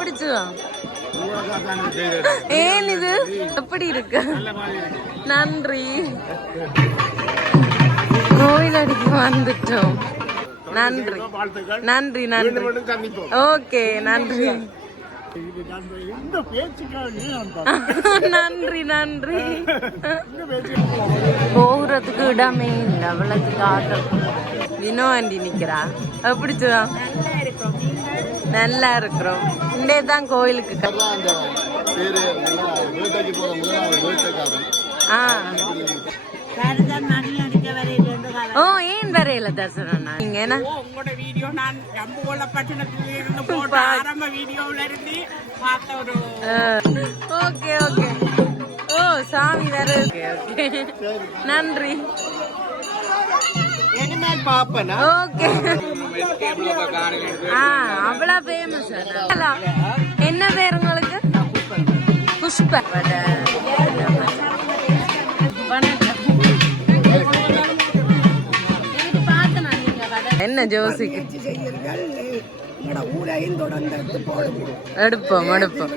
பிடிச்சுவா ஏன் இது எப்படி இருக்கு? நன்றி. கோயில் அடிக்க வந்துட்டோம். நன்றி நன்றி நன்றி. ஓகே நன்றி நன்றி நன்றி. போகிறதுக்கு இடமே இல்லை, அவ்வளவு காட்டம். வினோ ஆண்டி நிக்கிறா. பிடிச்சதா? நல்லா இருக்கிறோம். இங்கே தான் கோயிலுக்கு. ஓ ஏன் வரையில தர்சனம்? நீங்க என்ன ஓகே ஓகே. ஓ சாமி வேற. நன்றி. ஓகே. அவ்வளவு ஃபேமஸ். என்ன பேர் உங்களுக்கு? புஷ்ப. என்ன ஜோசிக்கு எடுப்போம் எடுப்போம்.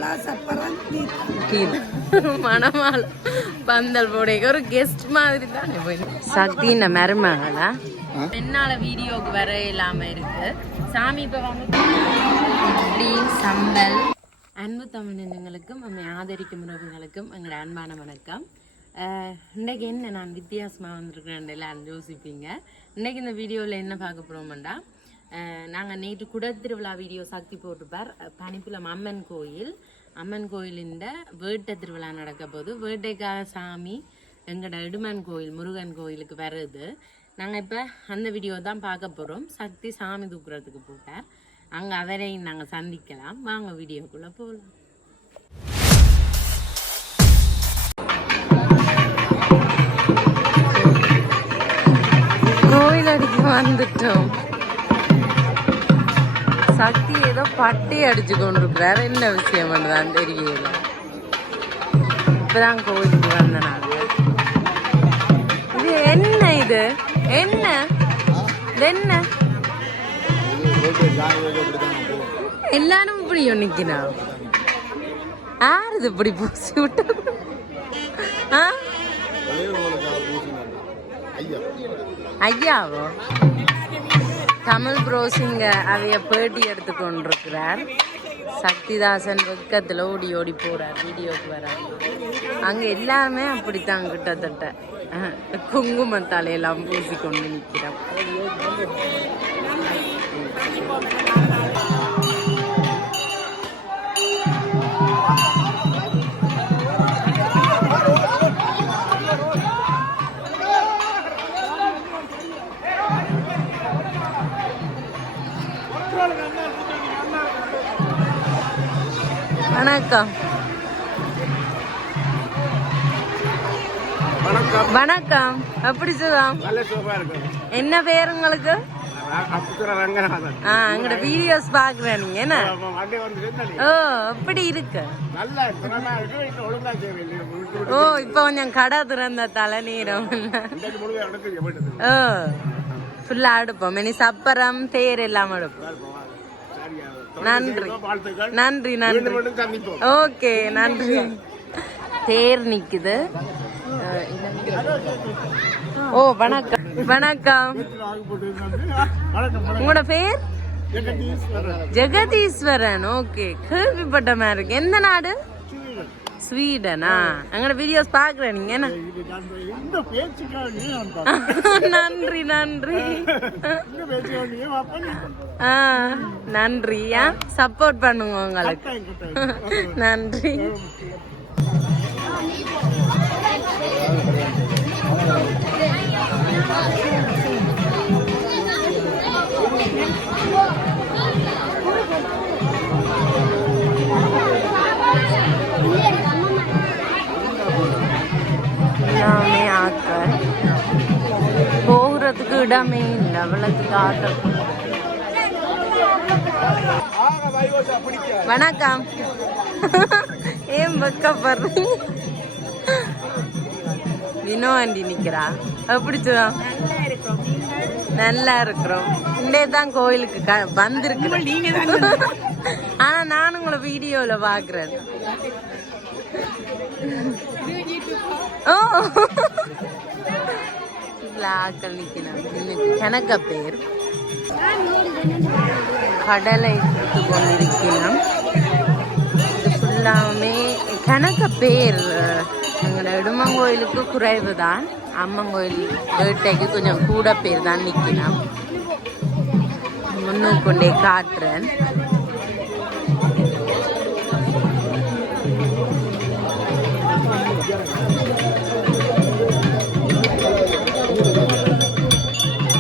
மணமால பந்தல் போடைக்கு ஒரு கெஸ்ட் மாதிரி தானே போய். சக்தின மருமகளா என்னால வீடியோக்கு வர இல்லாம இருக்கு. சாமி இப்ப வந்து சம்பல். அன்பு தமிழர்களுக்கும் நம்மை ஆதரிக்கும் உறவுகளுக்கும் எங்களோட அன்பான வணக்கம். இன்றைக்கு என்ன நான் வித்தியாசமாக வந்திருக்கிறேன் எல்லாரும் யோசிப்பீங்க. இன்றைக்கி இந்த வீடியோவில் என்ன பார்க்க போகிறோம்டா, நாங்கள் நேற்று குட திருவிழா வீடியோ சக்தி போட்டுப்பார். பனிப்புலம் அம்மன் கோயிலின் வேட்டை திருவிழா நடக்க போது வேட்டைக்காக சாமி எங்களோட இடுமன் கோயில் முருகன் கோயிலுக்கு வருது. நாங்கள் இப்போ அந்த வீடியோ தான் பார்க்க போகிறோம். சக்தி சாமி தூக்குறதுக்கு போட்டார். அங்கே அவரையும் நாங்கள் சந்திக்கலாம். வாங்க வீடியோக்குள்ளே போகலாம். கோயில் அடிக்க வந்துட்டோம். சக்தி ஏதோ பட்டி அடிச்சு கொண்டிருக்கிறார். என்ன விஷயம் பண்ணுதான் தெரியல. இப்பதான் கோயிலுக்கு வந்த நாங்க. இது என்ன? இது என்ன? என்ன எல்லாரும் இப்படி நிக்கிறா? யாரு இப்படி பூசி விட்டு? ஐயாவோ தமிழ் ப்ரோசிங்க அவைய பேட்டி எடுத்து கொண்டிருக்கிறார். சக்திதாசன் வெக்கத்தில் ஓடி ஓடி போறார் வீடியோக்கு வராங்க. அங்கே எல்லாருமே அப்படித்தான் கிட்டத்தட்ட குங்குமத்தாலையெல்லாம் பூசி கொண்டு நிற்கிறோம். வணக்கம் வணக்கம். எப்படி சொல்லுவோம்? என்ன பேர் உங்களுக்கு? எங்களோட வீடியோஸ் பாக்குறேன். நீங்க என்ன? ஓ அப்படி இருக்கு. ஓ இப்ப கொஞ்சம் கடை திறந்த தலை நீரம். ஓ ஃபுல்லா அடுப்போம். இனி சப்பரம் தேர் எல்லாம் அடுப்போம். நன்றி நன்றி நன்றி. ஓகே நன்றி. தேர் நிக்குது. ஓ வணக்கம் வணக்கம். உங்களோட பேர்? ஜெகதீஸ்வரன். ஓகே கேள்விப்பட்ட மாதிரி இருக்கு. எந்த நாடு? ஸ்வீடனா? எங்களோட வீடியோஸ் பாக்குறேன். நீங்க என்ன? நன்றி நன்றி நன்றியா. சப்போர்ட் பண்ணுங்க உங்களுக்கு. நன்றி. எல்லாமே ஆக்க போகிறதுக்கு இடமே இல்லை, அவ்வளவு காட்டம். வணக்கம். ஏன் வெக்கப்படுறீங்க? வினோ ஆண்டி நிக்கிறா. பிடிச்சதா? நல்லா இருக்கிறோம். அண்டே தான் கோயிலுக்கு வந்திருக்கு. ஆனா நானும் உங்களை வீடியோல பாக்குறேன். ஓ ஆக்கள் நிக்கணும். இன்னைக்கு கணக்க பேர் கடலை கொண்டிருக்கணும். இது ஃபுல்லாமே கணக்க பேர். எங்களோட இடுமங்கோயிலுக்கு குறைவு தான். அம்மன் கோயில் வேட்டைக்கு கொஞ்சம் கூட பேர் தான் நிக்கணும். முன்னு கொண்டே காட்டுறேன்.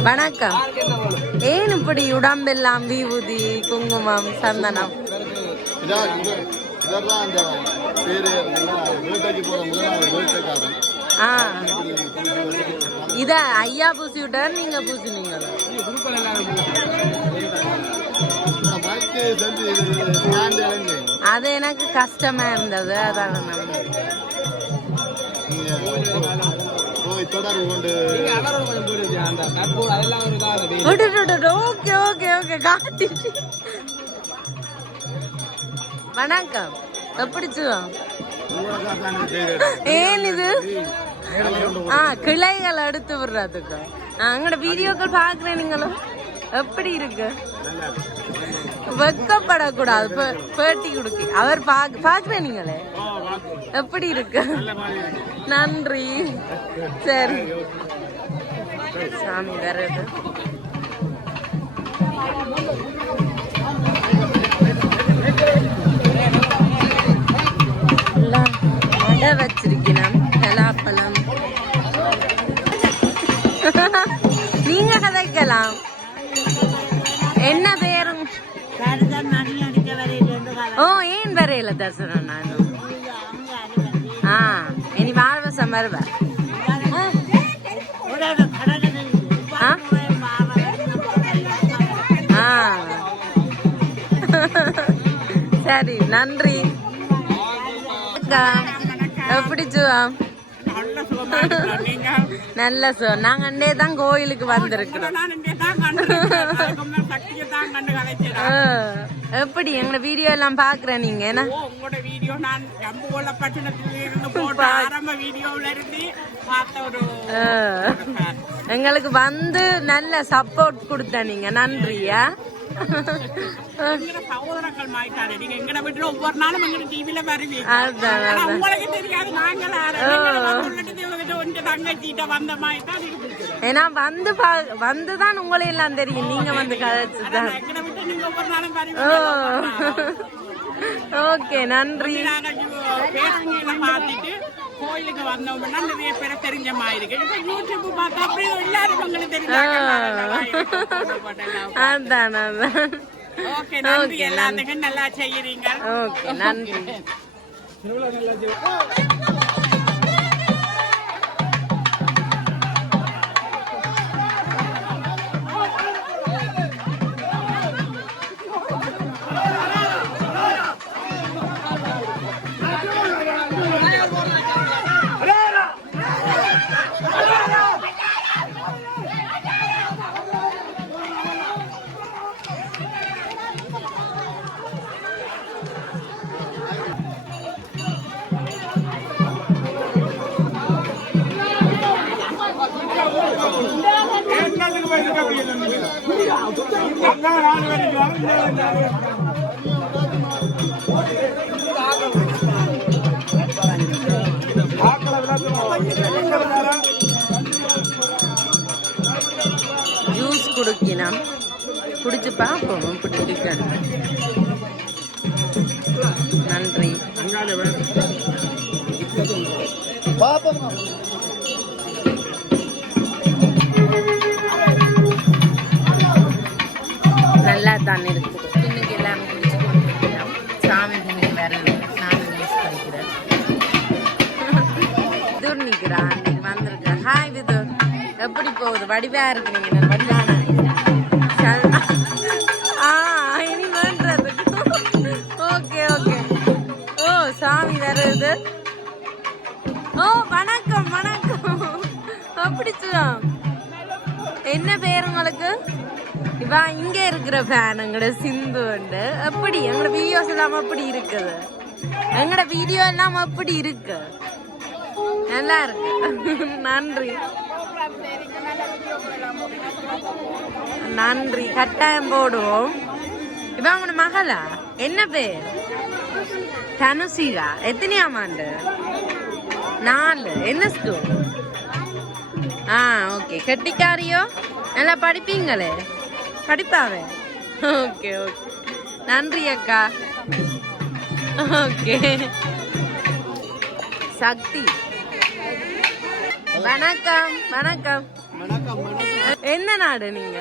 வணக்கம். ஏன் இப்படி உடம்பெல்லாம் விபூதி குங்குமம் சந்தனம்? இத ஐயா பூசி விட்டார், நீங்க பூசினீங்களா? அது எனக்கு கஷ்டமா இருந்தது. அதான் வணக்கம். எப்படி ஏன் இது கிளைகள் எடுத்து விடுறதுக்கு அங்கட வீடியோக்கள் பாக்குறேன். நீங்களும் எப்படி இருக்கு? வெக்கப்படக்கூடாது. பேட்டி கொடுக்க அவர் பாக்குறேன். நீங்களே எப்படி இருக்கு? நன்றி. சரி சாமி வருது. மடை வச்சிருக்கணும். பலாப்பழம் நீங்க கதைக்கலாம். என்ன பேரும்? ஓ ஏன் வரையில தரிசனம்? நானும் இனி வாழ்வசம் வருவேன். சரி நன்றி. எப்படி நல்ல நாங்க அண்டே தான் கோயிலுக்கு வந்திருக்கிறோம். எப்படி எங்க வீடியோ எல்லாம் பாக்குறேன் நீங்க? எங்களுக்கு வந்து நல்ல சப்போர்ட் கொடுத்த நீங்க நன்றியா. ஏன்னா வந்துதான் உங்களை எல்லாம் தெரியும். நீங்க வந்து கதைச்சுதான். ஓகே நன்றி. கோயிலுக்கு வந்தோம்னா நிறைய பேரை தெரிஞ்ச மாதிரி இருக்கு. யூடியூப் பார்த்தா அப்படியே எல்லாரும் உங்களுக்கு தெரியும். ஓகே நன்றி. எல்லாத்துக்கும் நல்லா செய்யறீங்க. ஓகே நன்றி. ஜூஸ் குடிக்கணும். குடிச்சு பார்ப்போம். பிடிக்கணும். நன்றி. நல்லா தான் இருக்குது. இன்னைக்கு எல்லாரும் குடிச்சு கொண்டிருக்கிறோம். சாமி கும்பிட்டு வேற நானும் நியூஸ் படிக்கிறேன். விதுர் நிற்கிறான். இன்னைக்கு வந்திருக்கேன். ஹாய் விதுர், எப்படி போகுது? வடிவா இருக்கிறீங்க. வடிவான இனி வேண்டதுக்கு. Okay okay. ஓ சாமி வருது. ஓ வணக்கம் வணக்கம். எப்படி என்ன பேர் உங்களுக்கு? இவா இங்க இருக்கிற ஃபேன் எங்கட சிந்து உண்டு. எப்படி எங்கட வீடியோஸ் எல்லாம் அப்படி இருக்குது, எங்கட வீடியோ எல்லாம் அப்படி இருக்கு, நல்லா இருக்கு. நன்றி நன்றி, கட்டாயம் போடுவோம். இவ உங்களோட மகளா? என்ன பேர்? தனுஷிகா. எத்தனையாம் ஆண்டு? 4. என்ன ஸ்கூல்? ஓகே. கெட்டிக்காரியோ? நல்லா படிப்பீங்களே? படிப்பாவே? ஓகே ஓகே, நன்றி அக்கா. ஓகே. சக்தி வணக்கம். வணக்கம். என்ன நாடு நீங்க?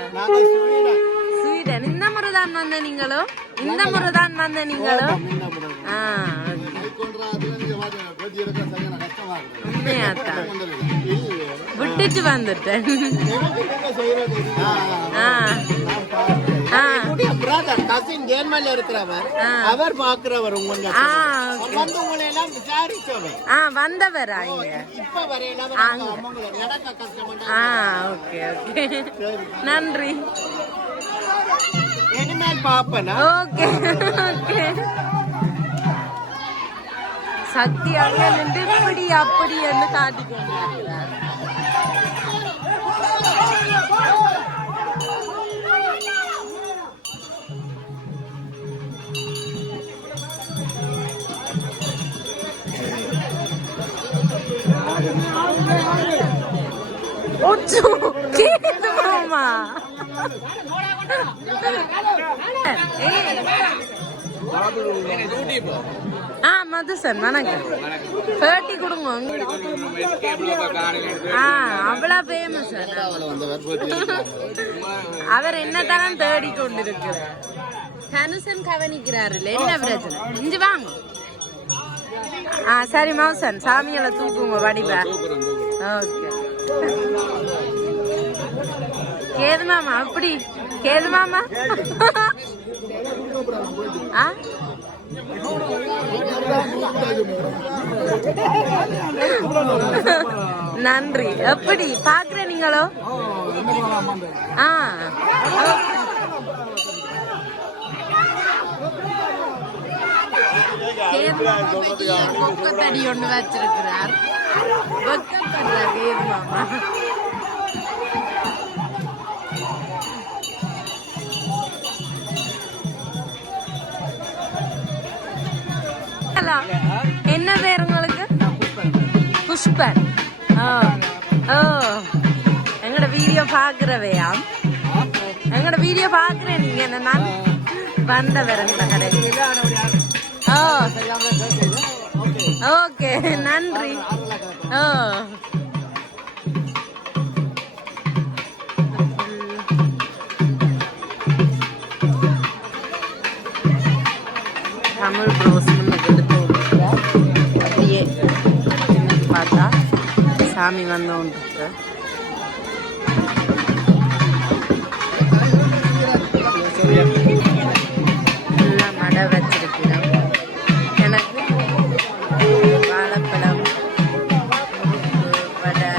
ஸ்வீடன். இந்த முறைதான் வந்த நீங்களோ? இந்த முறைதான் வந்த நீங்களோ? உண்மையாத்தான் விட்டுட்டு வந்துட்டேன். அவர் பாக்குறவர் வந்தவர். நன்றி. இனிமேல் பாப்பனா? Okay okay. சக்தி அங்க நின்று இப்படி அப்படி என்று காட்டிக்கொண்டிருக்கிறார். கேதுமாமா மதுசன் வணக்கம். 30 கொடுங்க. அவ்வளவு ஃபேமஸ். அவர் என்னதான் தேடி கொண்டிருக்கிறார். தனுசன் கவனிக்கிறாரு. என்ன பிரச்சனை? இஞ்சி வாங்க. சரி மௌசன், சாமியால தூக்குங்க வடிவா. ஓகே. கேது மாமா அப்படி? கேது மாமா நன்றி. எப்படி பாக்குற நீங்களோ? தடி ஒண்ணு வச்சிருக்கிறார். வெக்கப்படுறார் கேது மாமா. என்ன பேர் உங்களுக்கு? புஷ்பன். எங்கட வீடியோ பாக்குறவையா? எங்கட வீடியோ பாக்குறேன். நீங்க என்ன நான் வந்தவர் எங்கட கடைக்கு. ஓகே நன்றி. தமிழ் ப்ரோஸ் எடுத்து அப்படியே பார்த்தா சாமி வந்தோன்னு எல்லாம் மடை வச்சிருக்கிறோம். எனக்கு வாழைப்பழம் வடை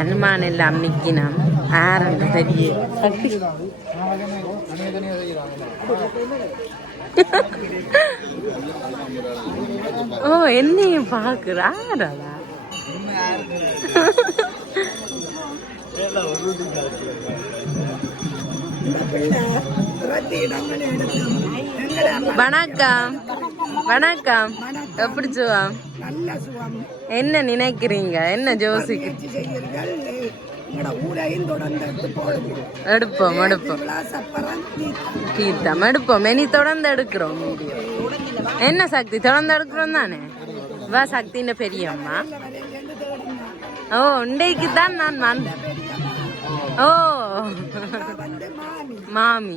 அனுமான் எல்லாம் நிக்கினாம் ஆரண்ட தெரிய சக்தி ஓ என்னையும் பாக்குறாரா வணக்கம் வணக்கம் எப்படி சுவாம் என்ன நினைக்கிறீங்க என்ன ஜோசிக்கு எடுப்போம் எடுப்போம் தீர்த்தம் எடுப்போம் இனி தொடர்ந்து எடுக்கிறோம் என்ன சக்தி தொடர்ந்து எடுக்கிறோம் தானே வா சக்தின்னு பெரியம்மா ஓ இன்றைக்கு தான் நான் வந்தேன் ஓ மாமி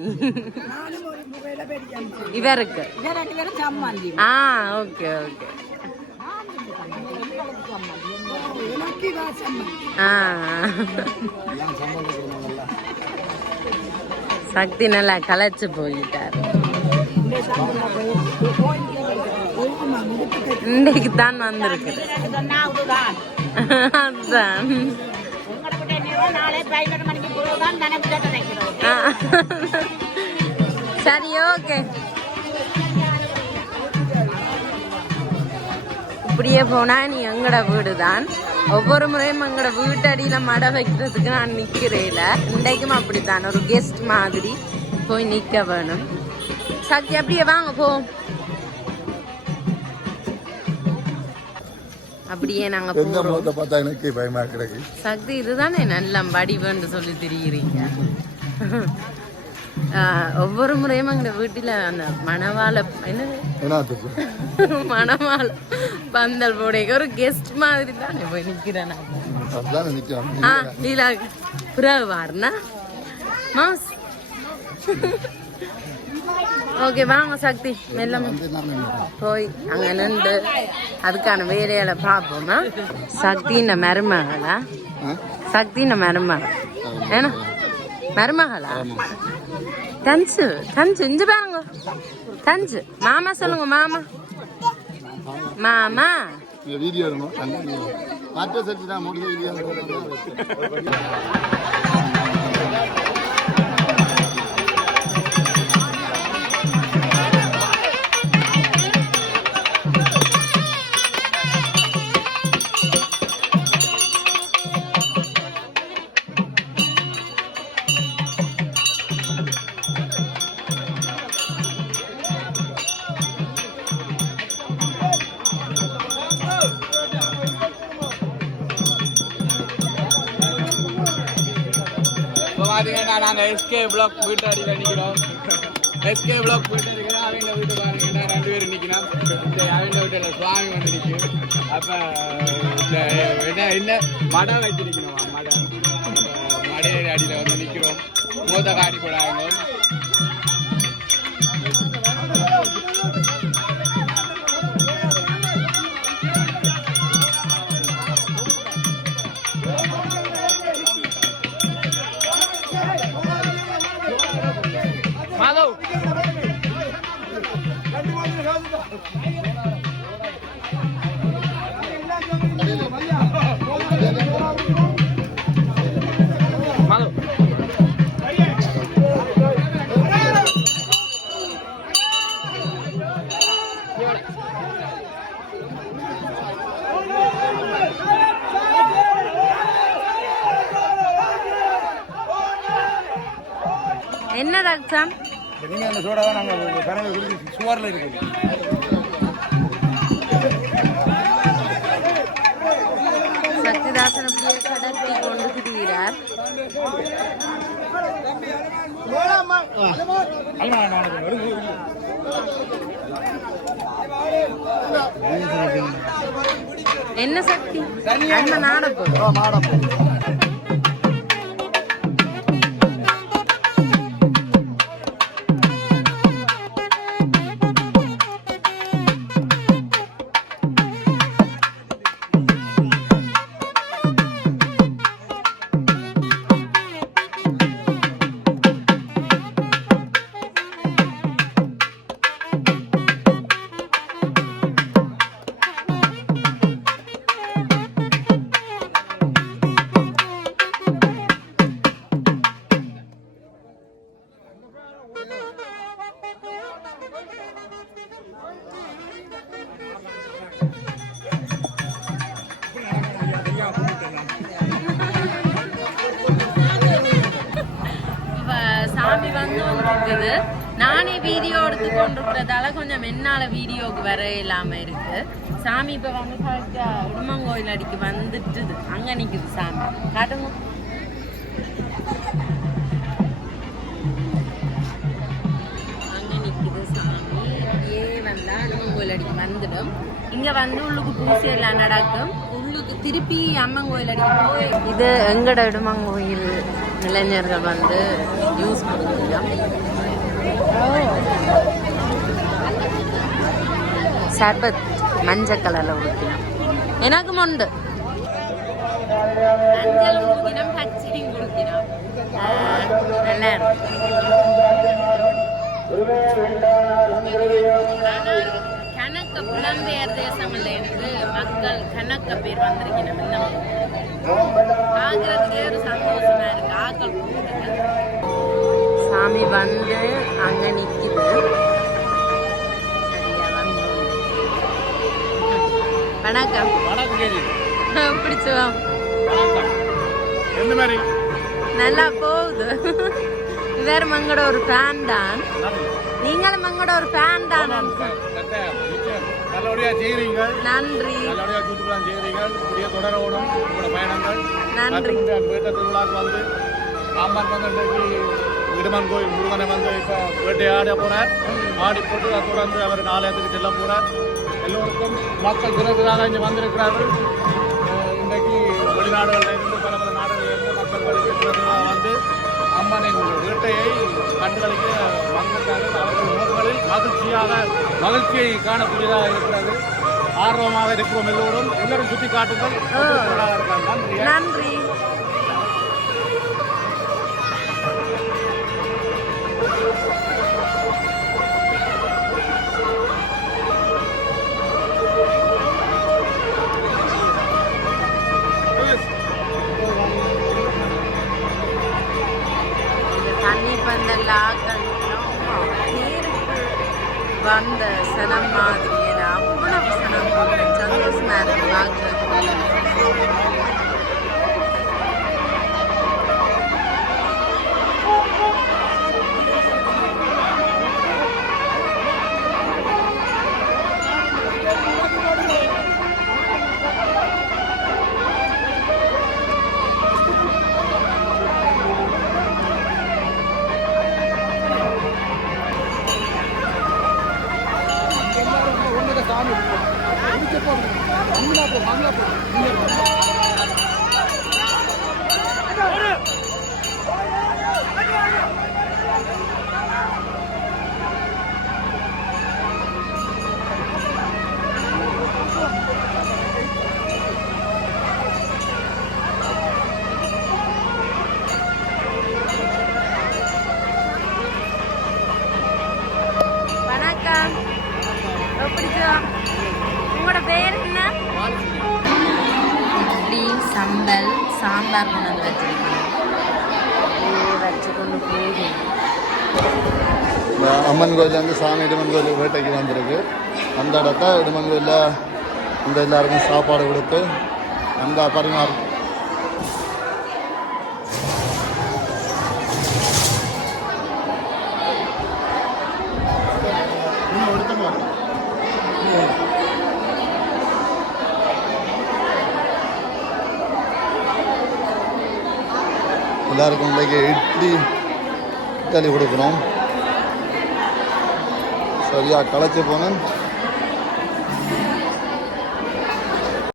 இவருக்கு ஆ ஓகே ஓகே சக்தி நல்லா கலைச்சு போயிட்டார் இன்றைக்கு தான் வந்திருக்கு அதுதான் சரி ஓகே இப்படியே போனா நீ எங்கட வீடு தான் ஒவ்வொரு முறையும் எங்கட வீட்டடியில மடை வைக்கிறதுக்கு நான் நிக்கிறேல இன்றைக்கும் அப்படித்தான் ஒரு கெஸ்ட் மாதிரி போய் நிக்க வேணும் சக்தி அப்படியே வாங்க போ அப்படியே நாங்க சக்தி இதுதானே நல்ல வடிவன்னு சொல்லி தெரியுறீங்க ஒவ்வொரு முறையும் எங்க வீட்டுல அந்த மணவாள என்னது மணவாள பந்தல் போடைக்கு ஒரு கெஸ்ட் மாதிரி தானே போய் நிக்கிறேன் லீலா புறாவு வாருனா மாஸ் ஓகே வாங்க சக்தி மெல்ல போய் அங்க நின்று அதுக்கான வேலையில பார்ப்போமா சக்தின மருமகளா சக்தின மருமகள் ஏன்னா மருமகளா தஞ்சு தஞ்சு இஞ்சு பாருங்க தஞ்சு மாமா சொல்லுங்க மாமா மாமா வீடியோ பாத்தீங்கன்னா நாங்க எஸ்கே பிளாக் வீட்டு அடியில் நிக்கிறோம் எஸ்கே பிளாக் வீட்டு அடிக்கிறோம் அவங்க வீட்டு பாருங்கன்னா 2 பேரும் நிக்கிறோம் அவங்க வீட்டுல சுவாமி வந்து நிற்கும் அப்ப என்ன மடை வச்சிருக்கணும் மடை அடியில வந்து நிக்கிறோம் மூத்த காட்டி போடாங்க என்ன டாக்டர் அந்த சோடா தான் நாங்கள் கனவு சுவரில் இருக்குது சக்திதாசன் அப்படியே கடத்தி கொண்டு திரிகிறார் என்ன சக்தி நாடப்போ இருக்குது. நானே வீடியோ எடுத்து கொண்டிருக்கிறதால கொஞ்சம் என்னால வீடியோவுக்கு வர இல்லாம இருக்கு. சாமி இப்ப வந்து கரெக்டா உடுமங்கோயில் அடிக்கு வந்துட்டுது. அங்க நிக்குது சாமி, காட்டுங்க. அங்க நிக்குது சாமி. இப்படியே வந்தா உடுமங்கோயில் அடிக்கு வந்துடும். இங்க வந்து உள்ளுக்கு பூசை எல்லாம் நடக்கும். உள்ளுக்கு திருப்பி அம்மன் கோயில் அடிக்கு போய் இது எங்கட உடுமங்கோயில் இளைஞர்கள் வந்து யூஸ் பண்ணுவாங்க. சர்பத் மஞ்சள் கலர்ல ஊற்றினோம். எனக்கு உண்டு மஞ்சள் ஊற்றினோம், பச்சையும் ஊற்றினோம். நல்லா கணக்க புலம்பெயர் தேசங்கள்ல இருந்து மக்கள் கணக்க பேர் வந்திருக்கணும். இந்த ஆகிறதுக்கே ஒரு சந்தோஷமா இருக்கு. ஆக்கள் சாமி வந்து அங்க நிக்குது. வணக்கம். பிடிச்சுவா நல்லா போகுது. வேற மங்களோட ஒரு ஃபேன் தான். நீங்களும் மங்களோட ஒரு ஃபேன் தான். நல்லபடியா செய்றீங்க. நன்றி. நல்லபடியா கூட்டுலாம் செய்றீங்க. புதிய தொடரோடும் உங்களோட பயணங்கள். நன்றி. வேட்ட திருவிழாக்கு வந்து அம்மன் வந்து இடுமன் கோயில் முருகனை வந்து இப்போ வேட்டையாட போறார். ஆடி போட்டு அதை தொடர்ந்து அவர் ஆலயத்துக்கு செல்ல போறார். எல்லோருக்கும் மக்கள் தினத்தினாக இங்கே வந்திருக்கிறார்கள். இன்றைக்கு வெளிநாடுகளில் இருந்து பல நாடுகளில் இருந்து மக்கள் தினத்தினாக வந்து அம்மனின் வேட்டையை கண்டுகளிக்க வந்திருக்கிறார்கள். அவர்கள் முகங்களில் மகிழ்ச்சியை காணக்கூடியதாக இருக்கிறது. ஆர்வமாக இருக்கிறோம். எல்லோரும் சுற்றி காட்டுங்கள். நன்றி. தண்ணி பந்தல்ல வந்த சனம் மாதிரி அவ்வளவு சனம் சந்தோஷமா இருக்கு பார்க்கறது. வணக்கம். உங்களோட பேர் என்ன? இட்லி, சம்பல், சாம்பார் கொண்டு வச்சிருக்கேன். வச்சு கொண்டு போகுது. அம்மன் கோயில் வந்து சாமி இடுமன் கோயில் வேட்டைக்கு வந்திருக்கு. அந்த இடத்த இடுமன் கோயிலில் இந்த எல்லாருக்கும் சாப்பாடு கொடுத்து அந்த பரிமாறு எல்லாருக்கும் இன்றைக்கு இட்லி கொடுக்குறோம். சரியாக களைச்சி போனேன்.